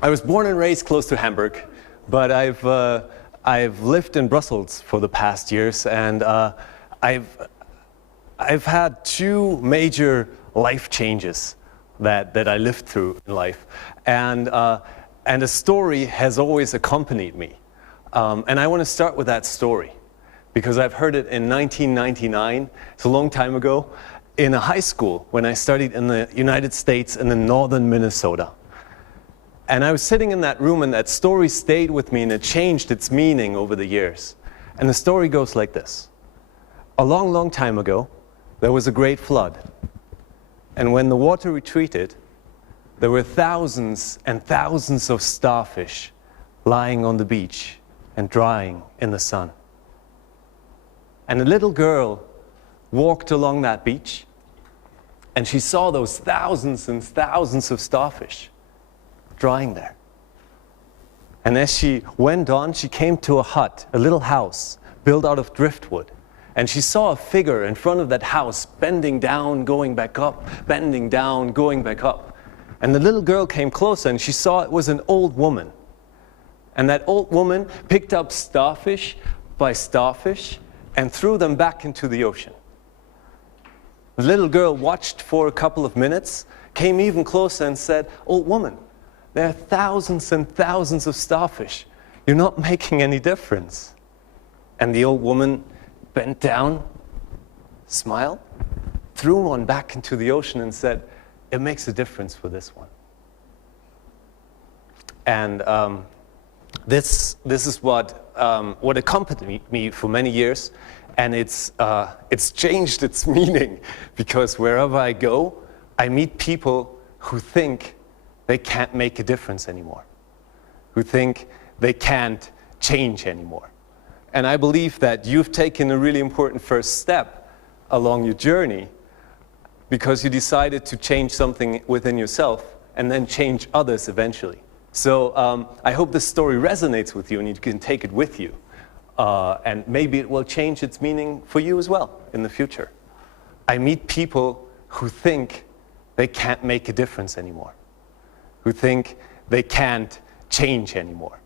I was born and raised close to Hamburg, but I've lived in Brussels for the past years, and I've had two major life changes that I lived through in life, and a story has always accompanied me, and I want to start with that story because I've heard it in 1999. It's a long time ago, in a high school when I studied in the United States in the northern Minnesota. And I was sitting in that room, and that story stayed with me, and it changed its meaning over the years. And the story goes like this. A long, long time ago, there was a great flood. And when the water retreated, there were thousands and thousands of starfish lying on the beach and drying in the sun. And a little girl walked along that beach, and she saw those thousands and thousands of starfish drying there. And as she went on, she came to a hut, a little house built out of driftwood. And she saw a figure in front of that house bending down, going back up, bending down, going back up. And the little girl came closer, and she saw it was an old woman. And that old woman picked up starfish by starfish and threw them back into the ocean. The little girl watched for a couple of minutes, came even closer and said, "Old woman, there are thousands and thousands of starfish. You're not making any difference." And the old woman bent down, smiled, threw one back into the ocean and said, "It makes a difference for this one." And this is what accompanied me for many years, and it's changed its meaning, because wherever I go, I meet people who think they can't make a difference anymore, who think they can't change anymore. And I believe that you've taken a really important first step along your journey because you decided to change something within yourself and then change others eventually. So I hope this story resonates with you and you can take it with you. And maybe it will change its meaning for you as well in the future. I meet people who think they can't make a difference anymore, who think they can't change anymore.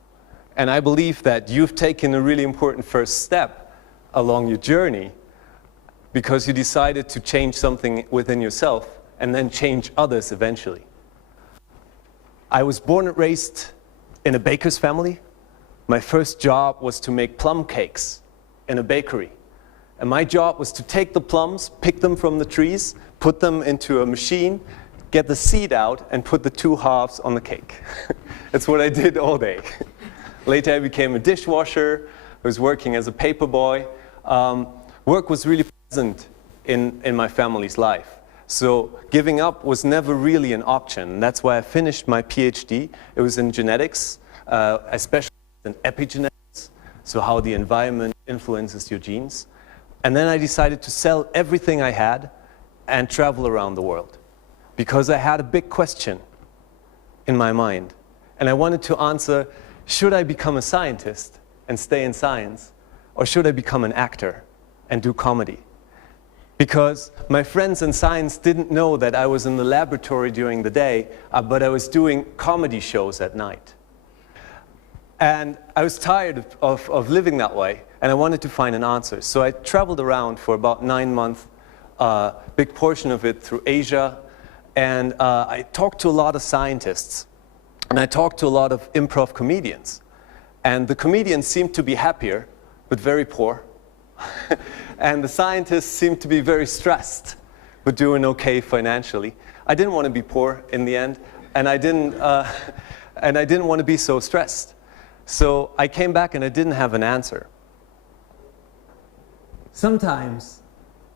And I believe that you've taken a really important first step along your journey because you decided to change something within yourself and then change others eventually. I was born and raised in a baker's family. My first job was to make plum cakes in a bakery. And my job was to take the plums, pick them from the trees, put them into a machine, get the seed out, and put the two halves on the cake. That's what I did all day. Later I became a dishwasher. I was working as a paper boy. Work was really present in my family's life. So giving up was never really an option. And that's why I finished my Ph.D. It was in genetics, especially in epigenetics, so how the environment influences your genes. And then I decided to sell everything I had and travel around the world because I had a big question in my mind. And I wanted to answer, should I become a scientist and stay in science, or should I become an actor and do comedy? Because my friends in science didn't know that I was in the laboratory during the day, but I was doing comedy shows at night. And I was tired of living that way, and I wanted to find an answer. So I traveled around for about 9 months, big portion of it through Asia, and I talked to a lot of scientists, and I talked to a lot of improv comedians. And the comedians seemed to be happier, but very poor. And the scientists seemed to be very stressed, but doing okay financially. I didn't want to be poor in the end, and I didn't want to be so stressed. So I came back and I didn't have an answer. Sometimes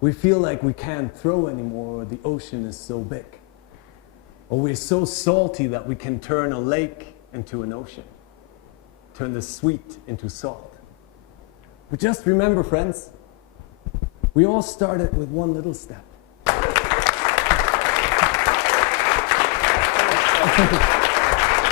we feel like we can't throw anymore, or the ocean is so big. Or we're so salty that we can turn a lake into an ocean, turn the sweet into salt. But just remember, friends, we all started with one little step.